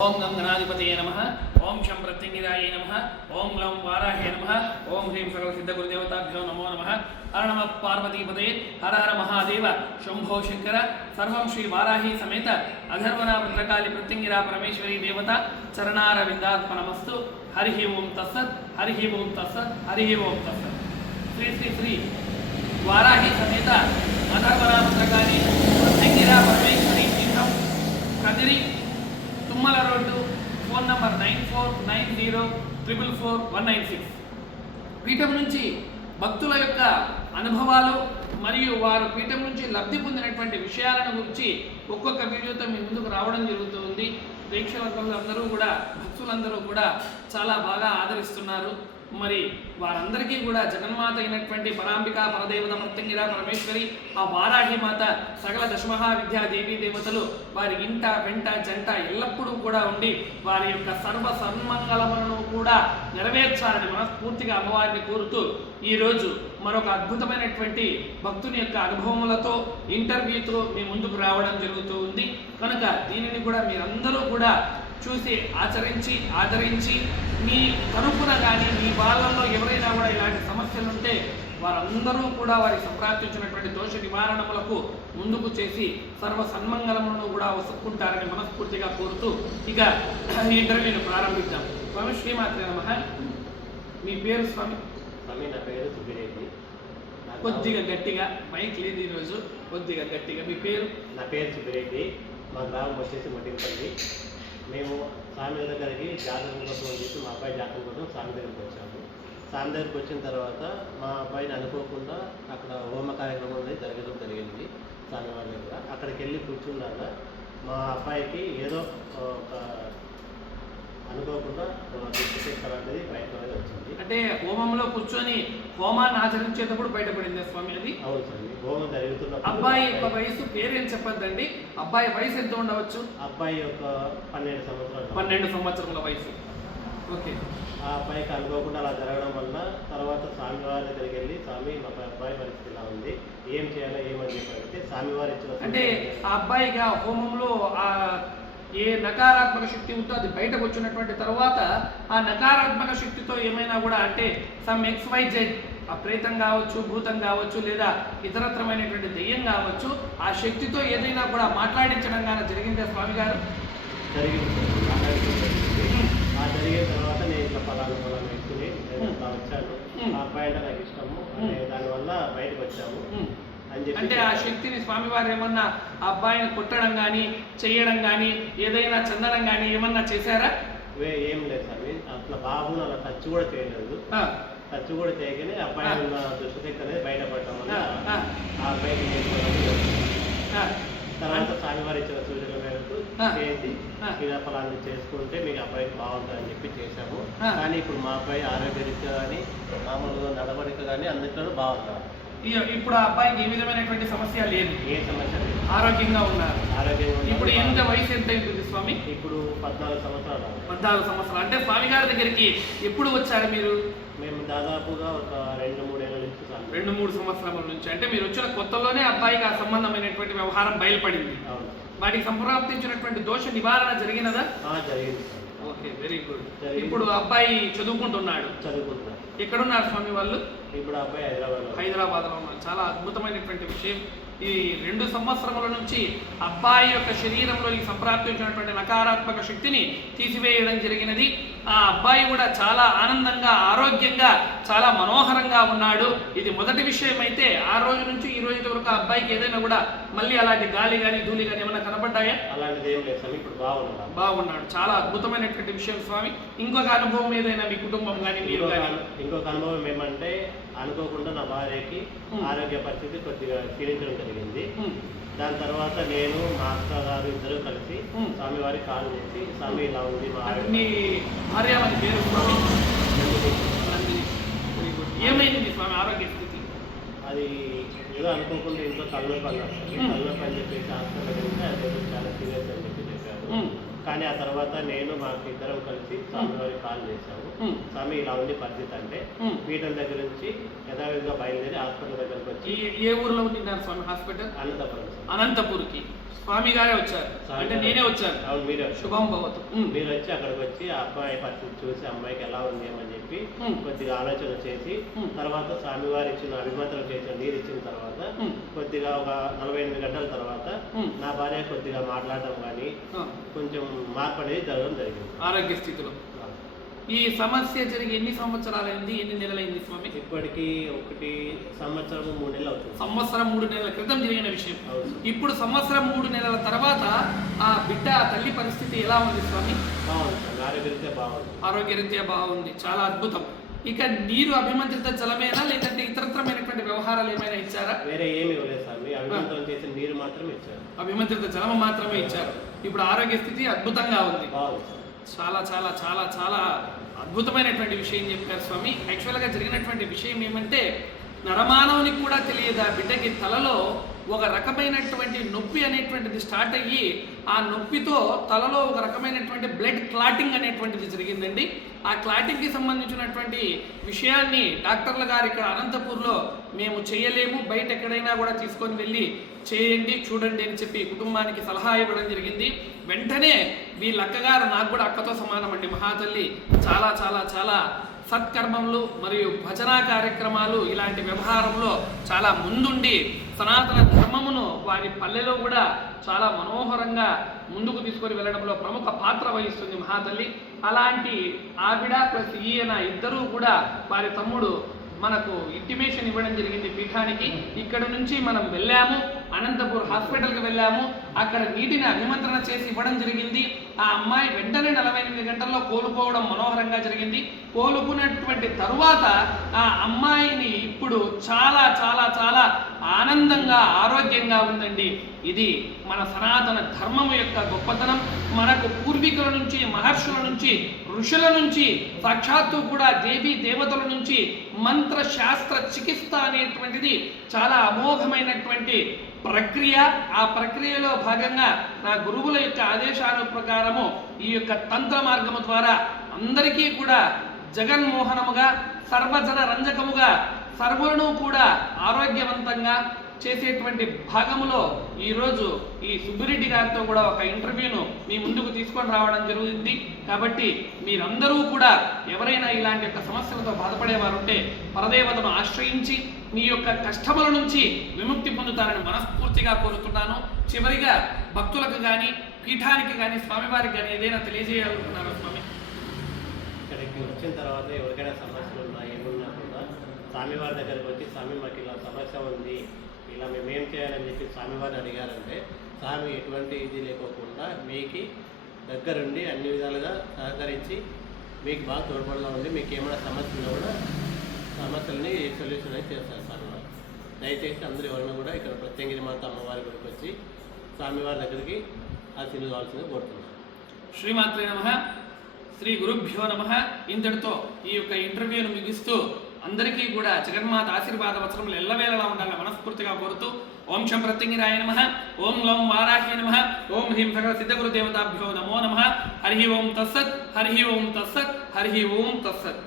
ओं गं गणाधिपतये नमः। ओं शं प्रत्यंगिराय नमः। ओं लं वाराहे नमः। ओं ह्रीं सकल सिद्धगुरुदेवताभ्यो नमो नमः। हर नमः पार्वतीपते हर हर महादेव शंभो शंकर सर्वं श्री वाराही समेत अधर्वना भद्रकाली प्रत्यंगिरा परमेश्वरी देवता चरणारविंदात्मनमस्तु। हरि ओं तत्सत् हरि ओं तत्सत् हरि ओं तत्सत्। श्री श्री श्री वाराही समेत अधर्वना भद्रकाली प्रत्यंगिरा परमेश्वरी पीठं कदिरी तुम्मल रोड फोन नंबर 9490444196 పీఠం నుంచి భక్తుల యొక్క అనుభవాలు మరియు వారు పీఠం నుంచి లబ్ధి పొందినటువంటి విషయాలను గురించి ఒక్కొక్క వీడియోతో మీ ముందుకు రావడం జరుగుతుంది. ప్రేక్షకులందరూ కూడా భక్తులందరూ కూడా చాలా బాగా ఆదరిస్తున్నారు. మరి వారందరికీ కూడా జగన్మాత అయినటువంటి పరాంబిక పరదేవత ప్రత్యంగిర పరమేశ్వరి ఆ వారాహి మాత సకల దశమహా విద్యా దేవీ దేవతలు వారి ఇంట వెంట జంట ఎల్లప్పుడూ కూడా ఉండి వారి యొక్క సర్వ సన్మంగళములను కూడా నెరవేర్చాలని మనస్ఫూర్తిగా అమ్మవారిని కోరుతూ ఈరోజు మరొక అద్భుతమైనటువంటి భక్తుని యొక్క అనుభవములతో ఇంటర్వ్యూతో మీ ముందుకు రావడం జరుగుతూ ఉంది. కనుక దీనిని కూడా మీరందరూ కూడా చూసి ఆదరించి మీ తరపున కానీ మీ వాళ్ళల్లో ఎవరైనా కూడా ఇలాంటి సమస్యలు ఉంటే వారందరూ కూడా వారికి సంప్రాప్తించినటువంటి దోష నివారణములకు ముందుకు చేసి సర్వ సన్మంగళములను కూడా వసుక్కుంటారని మనస్ఫూర్తిగా కోరుతూ ఇక ఈ ఇంటర్వ్యూని ప్రారంభిద్దాం. స్వామి శ్రీమాత్రే నమః. మీ పేరు స్వామి? స్వామి నా పేరు సుబ్బిరెడ్డి. కొద్దిగా గట్టిగా, మైక్ లేదు ఈరోజు, కొద్దిగా గట్టిగా. మీ పేరు? నా పేరు సుబ్బిరెడ్డి. మా గ్రామం వచ్చేసి మొట్టిపల్లి. మేము స్వామి దగ్గరికి జాతకం కోసం అని చెప్పి మా అబ్బాయి జాతకం కోసం స్వామి దగ్గరికి వచ్చాము. స్వామి దగ్గరికి వచ్చిన తర్వాత మా అబ్బాయిని అనుకోకుండా అక్కడ హోమ కార్యక్రమం అనేది జరగడం జరిగింది స్వామి వారి దగ్గర. అక్కడికి వెళ్ళి కూర్చున్నాక మా అబ్బాయికి ఏదో ఒక అనుకోకుండా దుష్టిశక్తి బయట వచ్చింది. అంటే హోమంలో కూర్చొని హోమాన్ని ఆచరించేటప్పుడు బయటపడింది స్వామి అది? అవును స్వామి. హోమం జరుగుతున్న అబ్బాయి యొక్క వయసు పేరేం చెప్పద్దండి, అబ్బాయి వయసు ఎంత ఉండవచ్చు? అబ్బాయి యొక్క 12 సంవత్సరాలు. 12 సంవత్సరముల వయసు. ఓకే. ఆ అబ్బాయికి అనుకోకుండా అలా జరగడం వల్ల తర్వాత స్వామివారి దగ్గరికి వెళ్ళి స్వామి మా అబ్బాయి పరిస్థితి ఇలా ఉంది, ఏం చేయాలో ఏమని చెప్పారంటే స్వామివారి ఇచ్చిన అంటే ఆ అబ్బాయికి ఆ హోమంలో ఆ ఏ నకారాత్మక శక్తి ఉందో అది బయటకు వచ్చినటువంటి తర్వాత ఆ నకారాత్మక శక్తితో ఏమైనా కూడా అంటే సమ్ XYZ ఆ ప్రేతం కావచ్చు, భూతం కావచ్చు, లేదా ఇతరత్రమైనటువంటి దెయ్యం కావచ్చు, ఆ శక్తితో ఏదైనా కూడా మాట్లాడించడం కానీ జరిగిందే స్వామి గారు? జరిగింది. ఆ జరిగిన తర్వాత నేను ఇట్లా ఫలానా వ్యక్తిని ఇట్లా వచ్చాను, ఆ అబ్బాయి అంటే నాకు ఇష్టము అనే దానివల్ల బయటకు వచ్చాము అని చెప్పి. అంటే ఆ శక్తిని స్వామివారు ఏమన్నా ఆ అబ్బాయిని కొట్టడం కానీ చేయడం కానీ ఏదైనా చెందడం కానీ ఏమన్నా చేశారా? ఏం లేదు స్వామి. అట్లా బాబుని అలా టచ్ కూడా చేయలేదు. టచ్ కూడా చేయగానే అబ్బాయి ఉన్న దుష్టశక్తి అనేది బయటపడటం వల్ల ఆ అబ్బాయికి తర్వాత స్వామివారి ఇచ్చిన సూచనల మేరకు చేసి ఇలా ఫలాన్ని చేసుకుంటే మీకు అబ్బాయికి బాగుంటుందని చెప్పి చేశాము. కానీ ఇప్పుడు మా అబ్బాయి ఆరోగ్యరీత్యా కానీ మామూలుగా నడవడిక కానీ అన్నింటిలో బాగుంటారు. ఇప్పుడు ఆ అబ్బాయికి ఏ విధమైనటువంటి సమస్య లేదు? ఏ సమస్య లేదు. ఆరోగ్యంగా ఉన్నారు. ఆరోగ్యంగా. ఇప్పుడు ఎంత వయసు ఎంత ఉంటుంది స్వామి? ఇప్పుడు 14 సంవత్సరాలు. 14 సంవత్సరాలు. అంటే స్వామి గారి దగ్గరికి ఎప్పుడు వచ్చారు మీరు? మేము దాదాపుగా ఒక 2-3 ఏళ్ళ నుంచి. 2-3 సంవత్సరాల నుంచి. అంటే మీరు వచ్చిన కొత్తలోనే అబ్బాయికి ఆ సంబంధమైనటువంటి వ్యవహారం బయలుపడింది. అవును. వాటికి సంప్రాప్తించినటువంటి దోష నివారణ జరిగినదా? జరిగింది. Okay, very good. ఇప్పుడు అబ్బాయి చదువుకుంటున్నాడు. ఎక్కడున్నారు స్వామి వాళ్ళు? ఇప్పుడు అబ్బాయి హైదరాబాద్లో ఉన్నారు. చాలా అద్భుతమైనటువంటి విషయం. ఈ 2 సంవత్సరముల నుంచి అబ్బాయి యొక్క శరీరంలో ఈ సంప్రాప్తించినటువంటి నకారాత్మక శక్తిని తీసివేయడం జరిగినది. ఆ అబ్బాయి కూడా చాలా ఆనందంగా, ఆరోగ్యంగా, చాలా మనోహరంగా ఉన్నాడు. ఇది మొదటి విషయం. అయితే ఆ రోజు నుంచి ఈ రోజు వరకు ఆ అబ్బాయికి ఏదైనా కూడా మళ్ళీ అలాంటి గాలి కానీ ధూళి కానీ ఏమైనా కనబడ్డాయా? అలాంటిది ఏం లేదు. ఇప్పుడు బాగున్నాడు. చాలా అద్భుతమైనటువంటి విషయం స్వామి. ఇంకొక అనుభవం ఏదైనా మీ కుటుంబం కానీ మీరు కానీ? ఇంకొక అనుభవం ఏమంటే అనుకోకుండా నా భార్యకి ఆరోగ్య పరిస్థితి కొద్దిగా క్షీణించడం జరిగింది. దాని తర్వాత నేను మా అక్క గారు ఇద్దరు కలిసి స్వామివారి కాలు చేసి స్వామి ఇలా ఉంది మా భార్య పేరు ఏమైంది స్వామి ఆరోగ్య స్థితి? అది ఏదో అనుకోకుండా ఇంట్లో తలనొప్పి అన్నారు. తలనొప్పి అని చెప్పేసి హాస్పిటల్ వెళ్తే అది చాలా సీరియస్ అని చెప్పి చెప్పారు. కానీ ఆ తర్వాత నేను మా ఇద్దరం కలిసి స్వామివారి కాల్ చేశాము. స్వామి ఇలా ఉంది పరిస్థితి అంటే పీఠం దగ్గర నుంచి యథావిధిగా బయలుదేరి హాస్పిటల్ దగ్గరకు వచ్చి. ఏ ఊర్లో ఉంటున్నారు స్వామి హాస్పిటల్? అనంతపురం. అనంతపూర్కి స్వామి గారే వచ్చారు, అంటే నేనే వచ్చాను. అవును, మీరే శుభం భవతు. మీరు వచ్చి అక్కడికి వచ్చి ఆ అబ్బాయి పరిస్థితి చూసి అమ్మాయికి ఎలా ఉంది అని చెప్పి కొద్దిగా ఆలోచన చేసి తర్వాత స్వామివారు ఇచ్చిన అభిమంత్రం చేసిన నీరు ఇచ్చిన తర్వాత కొద్దిగా ఒక 48 గంటల తర్వాత నా భార్య కొద్దిగా మాట్లాడడం కానీ కొంచెం మార్పు అనేది జరగడం జరిగింది ఆరోగ్య స్థితిలో. ఈ సమస్య జరిగి ఎన్ని సంవత్సరాలైంది, ఎన్ని నెలలైంది స్వామి? ఇప్పటికి 1 సంవత్సరం 3 నెలలు అవుతుంది. సంవత్సరం 3 నెలల క్రితం జరిగిన విషయం. ఇప్పుడు సంవత్సరం 3 నెలల తర్వాత ఆ బిడ్డ తల్లి పరిస్థితి ఎలా ఉంది స్వామి? బాగుంది, ఆరోగ్యరీత్యా బాగుంది. ఆరోగ్యరీత్యా బాగుంది, చాలా అద్భుతం. ఇక నీరు అభిమంత్రిత జలమేనా లేదంటే ఇతరత్రమైనటువంటి వ్యవహారాలు ఏమైనా ఇచ్చారా? వేరే ఏమి ఇవ్వలేదు సార్, అభిమంత్రం చేసిన నీరు మాత్రమే ఇచ్చారు. అభిమంత్రిత జలము మాత్రమే ఇచ్చారు. ఇప్పుడు ఆరోగ్య స్థితి అద్భుతంగా ఉంది. బాగుంది. చాలా చాలా చాలా చాలా అద్భుతమైనటువంటి విషయం చెప్పారు స్వామి. యాక్చువల్గా జరిగినటువంటి విషయం ఏమంటే నరమానవునికి కూడా తెలియదు ఆ బిడ్డకి తలలో ఒక రకమైనటువంటి నొప్పి అనేటువంటిది స్టార్ట్ అయ్యి ఆ నొప్పితో తలలో ఒక రకమైనటువంటి బ్లడ్ క్లాటింగ్ అనేటువంటిది జరిగిందండి. ఆ క్లాటింగ్కి సంబంధించినటువంటి విషయాన్ని డాక్టర్ల గారు ఇక్కడ అనంతపూర్లో మేము చేయలేము, బయట ఎక్కడైనా కూడా తీసుకొని వెళ్ళి చేయండి చూడండి అని చెప్పి కుటుంబానికి సలహా ఇవ్వడం జరిగింది. వెంటనే వీళ్ళ అక్కగారు, నాకు కూడా అక్కతో సమానం అండి, మహాతల్లి చాలా చాలా చాలా సత్కర్మములు మరియు భజనా కార్యక్రమాలు ఇలాంటి వ్యవహారంలో చాలా ముందుండి సనాతన ధర్మమును వారి పల్లెలో కూడా చాలా మనోహరంగా ముందుకు తీసుకొని వెళ్ళడంలో ప్రముఖ పాత్ర వహిస్తుంది మహాతల్లి. అలాంటి ఆవిడ ప్లస్ ఈయన ఇద్దరూ కూడా వారి తమ్ముడు మనకు ఇంటిమేషన్ ఇవ్వడం జరిగింది పీఠానికి. ఇక్కడ నుంచి మనం వెళ్ళాము, అనంతపూర్ హాస్పిటల్కి వెళ్ళాము, అక్కడ నీటిని అభిమంత్రణ చేసి ఇవ్వడం జరిగింది. ఆ అమ్మాయి వెంటనే 48 గంటల్లో కోలుకోవడం మనోహరంగా జరిగింది. కోలుకున్నటువంటి తరువాత ఆ అమ్మాయిని ఇప్పుడు చాలా చాలా చాలా ఆనందంగా ఆరోగ్యంగా ఉందండి. ఇది మన సనాతన ధర్మం యొక్క గొప్పతనం. మనకు పూర్వీకుల నుంచి, మహర్షుల నుంచి, ఋషుల నుంచి, సాక్షాత్తు కూడా దేవీ దేవతల నుంచి మంత్ర శాస్త్ర చికిత్స అనేటువంటిది చాలా అమోఘమైనటువంటి ప్రక్రియ. ఆ ప్రక్రియలో భాగంగా నా గురువుల యొక్క ఆదేశాల ప్రకారము ఈ యొక్క తంత్ర మార్గము ద్వారా అందరికీ కూడా జగన్మోహనముగా, సర్వజన రంజకముగా, సర్వులను కూడా ఆరోగ్యవంతంగా చేసేటువంటి భాగములో ఈరోజు ఈ సుబ్బిరెడ్డి గారితో కూడా ఒక ఇంటర్వ్యూను మీ ముందుకు తీసుకొని రావడం జరుగుతుంది. కాబట్టి మీరందరూ కూడా ఎవరైనా ఇలాంటి యొక్క సమస్యలతో బాధపడేవారు ఉంటే పరదేవతను ఆశ్రయించి మీ యొక్క కష్టముల నుంచి విముక్తి పొందుతారని మనస్ఫూర్తిగా కోరుతున్నాను. చివరిగా భక్తులకు కానీ, పీఠానికి కానీ, స్వామివారికి కానీ ఏదైనా తెలియజేయాలనుకున్నారో స్వామి? ఇక్కడికి వచ్చిన తర్వాత ఎవరికైనా సమస్యలు ఉన్నా ఏమున్నా కూడా స్వామివారి దగ్గరకు వచ్చి స్వామి మాకు ఇలా సమస్య ఉంది, ఇలా మేమేం చేయాలని చెప్పి స్వామివారిని అడిగారంటే స్వామి ఎటువంటి ఇది లేకోకుండా మీకు దగ్గరుండి అన్ని విధాలుగా సహకరించి మీకు బాగా తోడ్పడగా ఉండి మీకు ఏమైనా సమస్యలు కూడా సమస్యల్ని సొల్యూషన్ అయితే చేస్తారు స్వామివారు. దయచేసి అందరూ ఎవరైనా కూడా ఇక్కడ ప్రత్యంగిరి మాత అమ్మవారి గుడికి వచ్చి స్వామివారి దగ్గరికి ఆశీర్వాదాలు కావాల్సిందిగా కోరుతున్నాను. శ్రీమాత్రే నమః, శ్రీ గురుభ్యో నమః. ఇంతటితో ఈ యొక్క ఇంటర్వ్యూను ముగిస్తూ అందరికీ కూడా జగన్మాత ఆశీర్వాద వచనములు ఎల్లవేళలా ఉండాలని మనస్ఫూర్తిగా కోరుతూ ఓం శం ప్రత్యంగిరాయ నమః, ఓం లోం వారాహ్య నమః, ఓం హ్రీం సకల సిద్ధగురు దేవతాభ్యో నమో నమః. హరి ఓం తస్సత్, హరి ఓం తస్సత్, హరి ఓం తస్సత్.